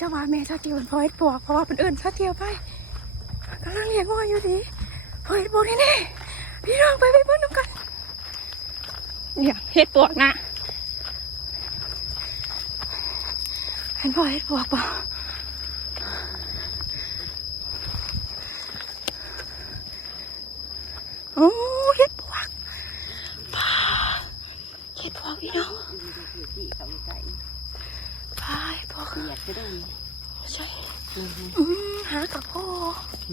จ้าว่าแม่ชาติมันพอเฮ็ดปวกเพราะว่าเป็นเอื่นชาเทียวไปกำลังเลี้ยงวัวอยู่ดีพอเฮ็ดปวกนี่นี่พี่น้องไปไปเพิ่มน้ำกันเนี่ยเฮ็ดปวกนะเห็นพอเห็ดปวกเปล่าโอ้เฮ็ดปวกป้าเฮ็ดปวกพี่น้อง ที่เขาไก่ ป้าเฮ็ดปวก เปียกก็ได้ ใช่ อืม อืมหากับพ่อ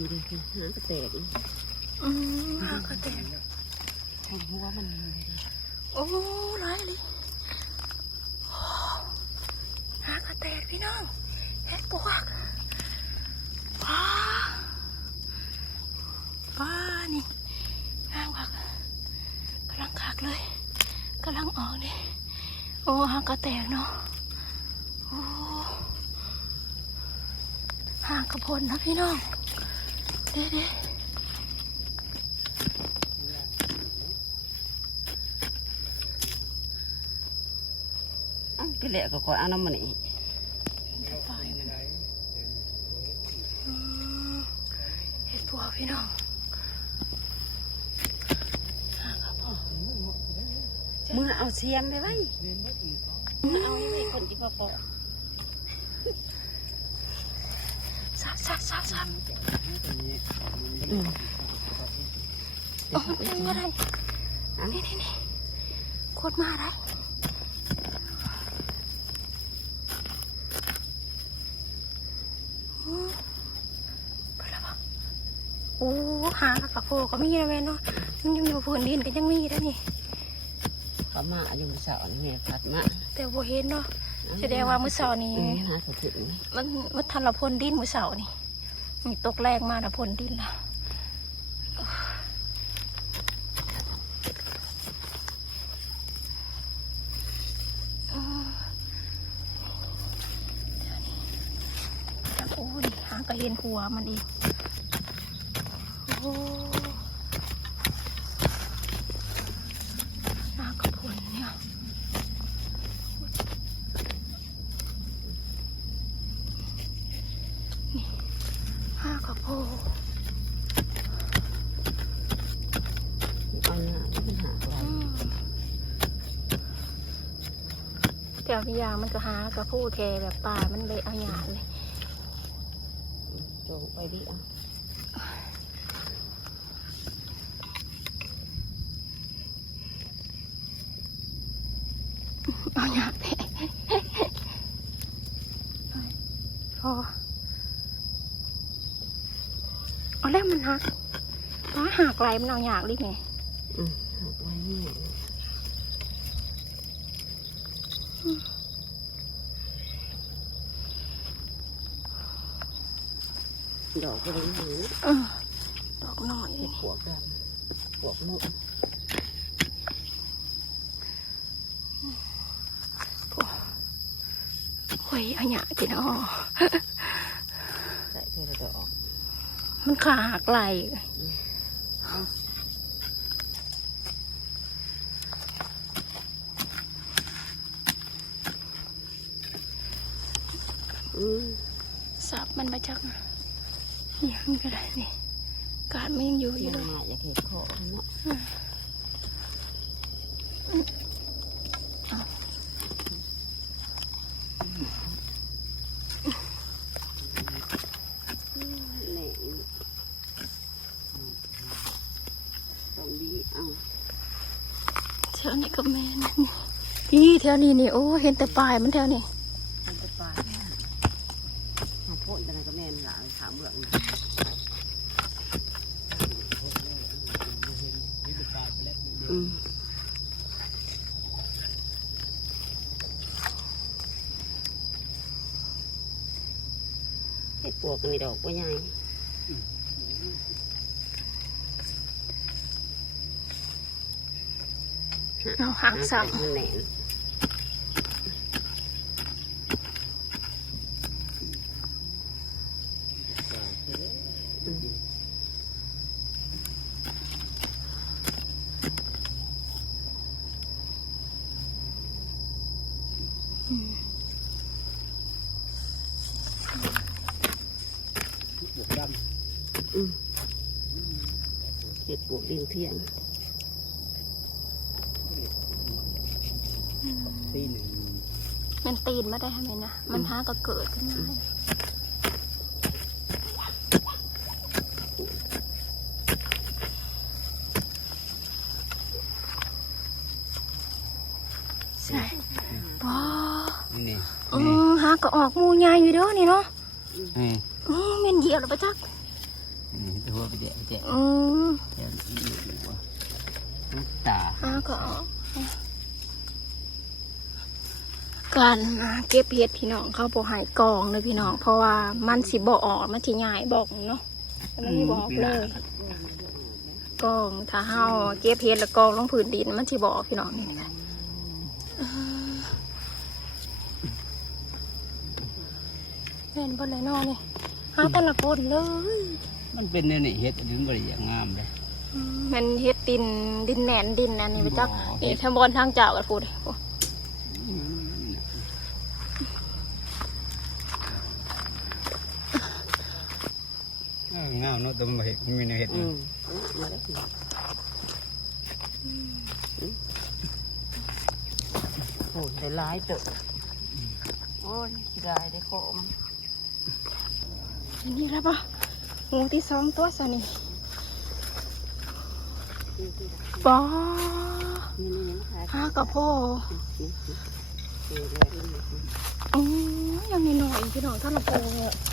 คือเด็กหางกระแตกอืมหางกระเตนทำหัวมันเลยโอ้ร้ายเลยหางกระเตนพี่น้องเฮ็ดปวกป้าป้านี่งามคักกำลังคักเลยกำลังออกนี่โอ้หางกระเตนเนาะโอ้หางกระพนนะพี่น้อง ก็แหละก็คอยเอาน้ำมันนี่ปลายมันอืมเห็ดปัวพี่น้องหาครับพ่อมือเอาเสียมไปไว้มือเอาไอ้คนที่พ่อปอซับซับซับซับ โอ้มันเป็นอะไรนี่นี่นี่โคตรมาได้อืมไปแล้วปะโอ้หากับโพก็มีนะแม่เนาะมันยังอยู่พื้นดินก็ยังมีได้อนี่เขามาอยู่มือสาวนี่แม่พัดมาแต่โบเห็นเนาะแสดงว่ามื้อเช้านี้อืมหาสุดถึงมันมันทันละพลดินมื้อเช้านี่นี่ตกแรงมากละพลดินละอืมเดี๋ยวนี้โอ้ย หางก็เห็นหัวมันอีกโอ้หน้ากระพลเนี่ยห้ากระโพกเอาหน้าที่มันหาอะไรอืมแต่พิยามันก็หากระโพกแค่แบบป่ามันเลยเอาหยาดเลยโจงไปดิอะเอาหยาดเลยพอเอาแล้วมันหักป้าหักไรมันเอาหยาดรีบไงอืมหาไว้เนี่ ดอกก็เลยหนูเออดอกหน่อยนี่ปวกดำปวกมุกโอ้ยเอาหยาดกินอ๋อใส่เพื่อดอกมันขาหักไหลอืมสับมันมาจาก นี่มันก็ได้นี่การมันยังอยู่อยัยู่งเลยมาอยากเห็นคอเนาะแหน่ตรงนี้เอาแถวนี้ก็แม่นนี่แถวนี้นี่โอ้เห็นแต่ปลายมันแถวนี้มันจะปลามาพ่นอะไรก็แม่นหลายขาเมืองนะ อืมไอ้ปวกกันนี่ดอกว่าใหญ่เอาหักสับมันแหนนอืม เอืม เห็ดปวกดินเทียงตีหนึ่งมันตีนมาได้ทำไมนะ มันหาก็เกิดขึ้นมาใช่ปอนี่นี่อือหาก็ออกหมูใหญ่อยู่เด้อนี่เนาะนี่อือเงินเหยียบหรือปะจักนี่ ตัวไปเจ๊เจ๊อือเจ๊อยู่ว่าตาหาก็ออกการมาเก็บเห็ดพี่น้องเขาบอกให้กองเลยพี่น้อง เพราะว่ามันสิบ่ออกมันสิใหญ่บอกเนาะแต่มันสิบออกเลยกองถ้าเฮาเก็บเห็ดแล้วกองลงผืนดินมันสิบอกพี่น้องนี่แหละเห็นบนเลยเนอนี่หาแต่ละคนเลย มันเป็นเนี่ยนี่เฮ็ดถึงบริยางงามเลยอืมมันเฮ็ดดินดินแหนนดินอันนี้ไปจักบ่นี่ทางบนทางเจ้ากันพูดโอ้งามเนาะแต่มันเห็ดมันมีในเห็ดอืมมาได้ทีโอ้ยได้หลายเตอะโอ้ยขี้ได้ได้โคมอันนี้แล้วปะ งูที่สองตัวสนี่ปอนี่นี่นี่ค่ะหากระโพนี่นี่นี่นี่นี่อืมยังมีหน่อยพี่น้องถ้าเราโพ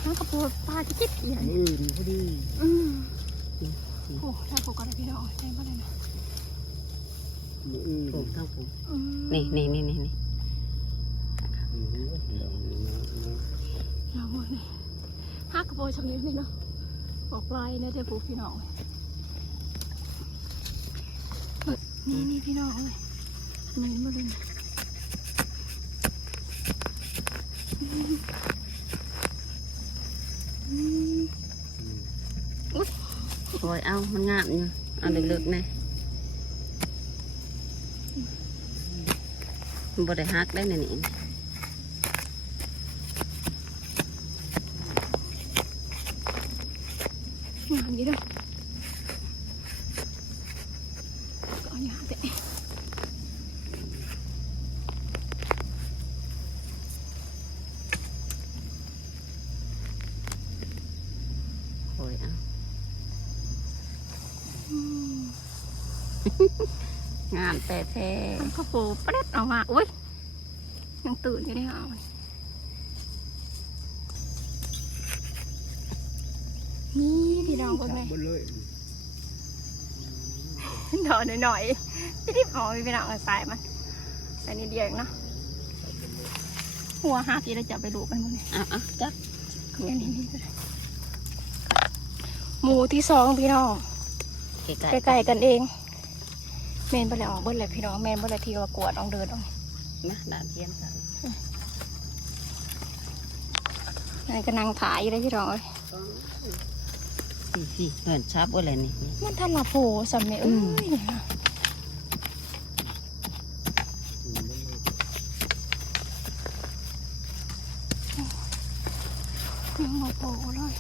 หากระโพปลาจะคิดใหญ่มือดีพอดีอืมโอ้ถ้าปลูกอะไรพี่น้องใช่ไหมเลยนะมืออื่นผมทั้งผมอืมนี่นี่นี่นี่นี่เราหมดเลยห้ากระโปรงชำนี้นี่เนาะ ออกลายเนี่ยเดี๋ยวปลูกพี่น้องนี่นี่พี่น้องเลยนี่มาเลยอืมโอ้ยเอา มันงามอยู่เอาเลึกๆนะมันบ่ได้ฮักได้เนี่ยนี่ งาม อยู่เด้อก็เอาอย่างเตะโอ้ยเอาอืมงามแต่แท้มันก็โผล่เปร็ดออกมาอุ้ยยังตื่นอยู่ได้เอานี่ พี่น้องคนไหนบนเลยหน่อยหน่อยๆพี่ทิพย์อ๋อพี่น้องเอาไปมันแต่นี่เดียวเองเนาะหัวห้าทีเราจะไปดูกันหมดเลยเอาเอาจักนี่นี่นี่หมูที่สองพี่น้องไก่ใกล้ๆกันเองเมนไปแล้วออกเบิ้ลเลยพี่น้องเมนเบิ้ลเลยที่ว่ากวดอองเดินออกๆนะด่านเทียมกันนี่ก็นั่งถ่ายอยู่เลยพี่น้องเอ้ย สี่สี่เหินชับอะไรนี่นี่มันทันละโผล่สำเนียงเอ้ยเนี่ยนะยังมาโผล่เลย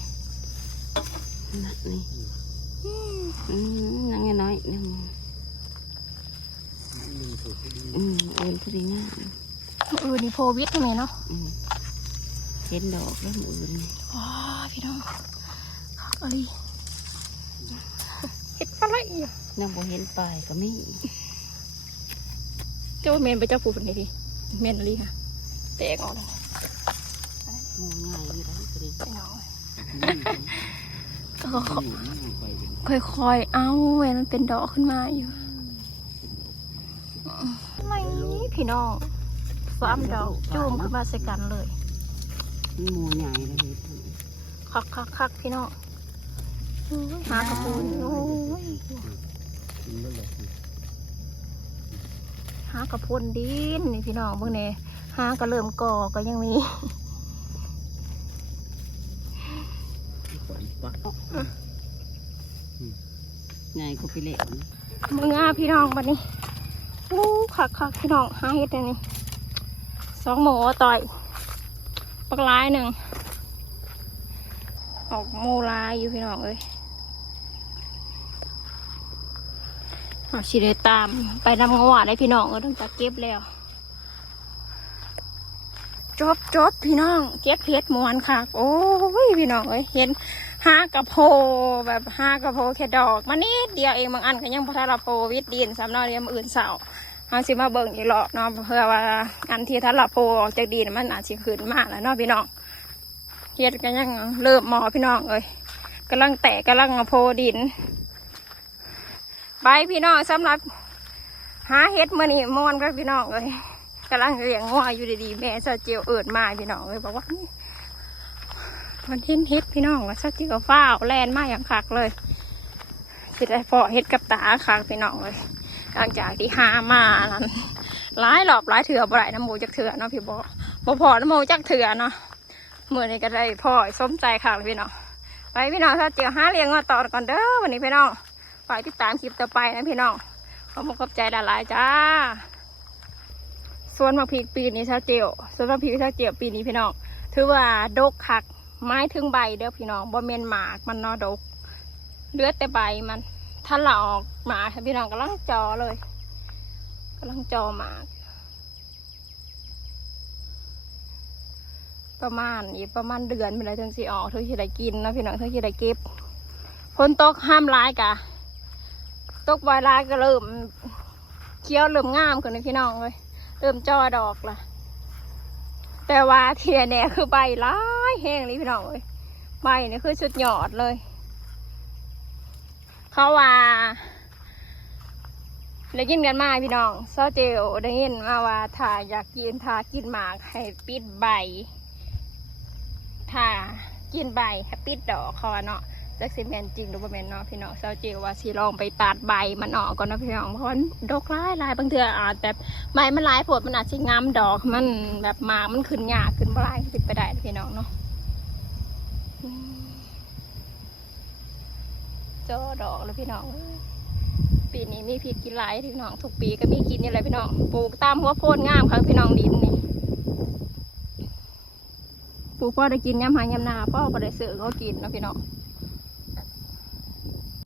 นะนี่อืมอืมนั่งน้อยๆหนึงอืมเอ็นพอดีงามเออนี่โพวิทย์ทำไมเนาะอืมเห็นดอกแล้วมืออื่นนี่ว้าพี่น้องเอ้ยเห็ดอะไรอะ ยังบ่เห็นปลายก็มีเจ้าเมนไปเจ้าผูกคนนี้ดิเมนอะไรค่ะแตกออกเลยหมูใหญ่อยู่แล้วพอดีพี่น้องก็ค่อยๆ เอาเว้ยมันเป็นดอกขึ้นมาอยู่ไม่พี่น้องสามดอกจุ่มขึ้นมาใส่กันเลยหมูใหญ่เลยนี่คักคักคักพี่น้อง อื้อหากระปูนโอ้ยหากระพุนดินนี่พี่น้องเบิ่งเนี่ยหาก็เริ่มก่อก็ยังมีใหญ่ก็ไปเละมึงอะพี่น้องบัดนี้โอ้คักคักพี่น้องหาเห็ดอันนี้สองหมูต่อยปักลายหนึ่งออกโมลายอยู่พี่น้องเอ้ย เอาสิได้ตาม ไปนำงัวได้พี่น้องก็ต้องตักเก็บแล้วจบจบพี่น้อง เก็บเพชรมวนค่ะโอ้ยพี่น้องเอ้ยเห็นห้ากระโพแบบห้ากระโพแค่ดอกมานิดเดียวเองบางอันก็ยังพระระโพวิตดินสำนาเรียมอื่นเสาเอาสิมาเบิ่งอีกรอบเนาะเพื่อว่าอันที่ทัระโพออกจากดินมันอาจสิขึ้นมากแล้วเนาะพี่น้องเฮ็ดกันยังเริ่มหมอพี่น้องเอ้ยกำลังแตกกำลังโพดิน ไปพี่น้องสำหรับ หาเฮ็ดมื่อนี้มวนกับพี่น้องเลยกำลังเลี้ยงงัวอยู่ดีๆแม่ซาเจียวเอิดมาพี่น้องเลยบอกว่านี่มันเห็นเฮ็ดพี่น้องว่าซาเจียวฟ้าวแลนมาอย่างคักเลยสิได้พอเฮ็ดกับตาคักพี่น้องเลยหลังจากที่หามานั้นหลายหลอบหลายเถื่อบ่ได้น้ำหมูจักเถื่อเนาะพี่บอบ่พอน้ำหมูจักเถื่อเนาะเมื่อนี้ก็ได้พ่อสมใจคักเลยพี่น้องไปพี่น้องซาเจียวหาเลี้ยงงัวต่อก่อนเด้อวันนี้พี่น้อง ฝากติดตามคลิปต่อไปนะพี่น้องขอบคุณขอบใจหลายๆจ้าสวนมะพริกปีนี้ชาเจียวสวนมะพริกชาเจียวปีนี้พี่น้องถือว่าดกคักไม้ถึงใบเด้อพี่น้องบ่เมนหมากมันนอดกเลือดแต่ใบมัน ถ้าเราอกหมากพี่น้องกำลังจอเลยกำลังจอหมาก ประมาณอีกประมาณเดือนเป็นไรถึงสิออกถึงสิได้กินนะพี่น้องถึงสิได้เก็บฝนตกห้ามร้ายกะ ตกใบลายก็เริ่มเคี้ยวเริ่มงามขึ้นเลยพี่น้องเลยเริ่มจอดอกละแต่ว่าเทียแน่คือใบร้ายแห้งนี่พี่น้องเลยใบนี่คือสุดยอดเลยเขาว่าได้ยินกันมาพี่น้องเซาเจลได้ยินมาว่าถ้าอยากกินถ้ากินหมากให้ปิดใบถ้ากินใบให้ปิดดอกเขาเนาะ จักสิแมนจริงหรือบ่แมนเนาะพี่น้องเซาเจลว่าสิลองไปตัดใบมันออกก่อนนะพี่น้องเพราะมันดอกร้ายลายบางเทื่ออาจแบบใบมันลายผดมันอาจสิงามดอกมันแบบหมากมันขึ้นหยาขึ้นบ่ลายขึ้นไปได้พี่น้องเนาะเจ้าดอกแล้วพี่น้องเอ้ยปีนี้มีพริกกินหลายพี่น้องทุกปีก็มีกินนี่แหละพี่น้องปลูกตามหัวโพนงามครับพี่น้องดินนี่ปลูกพ่อได้กินยำหายำนาพ่อก็ได้ซื้อเขากินนะพี่น้อง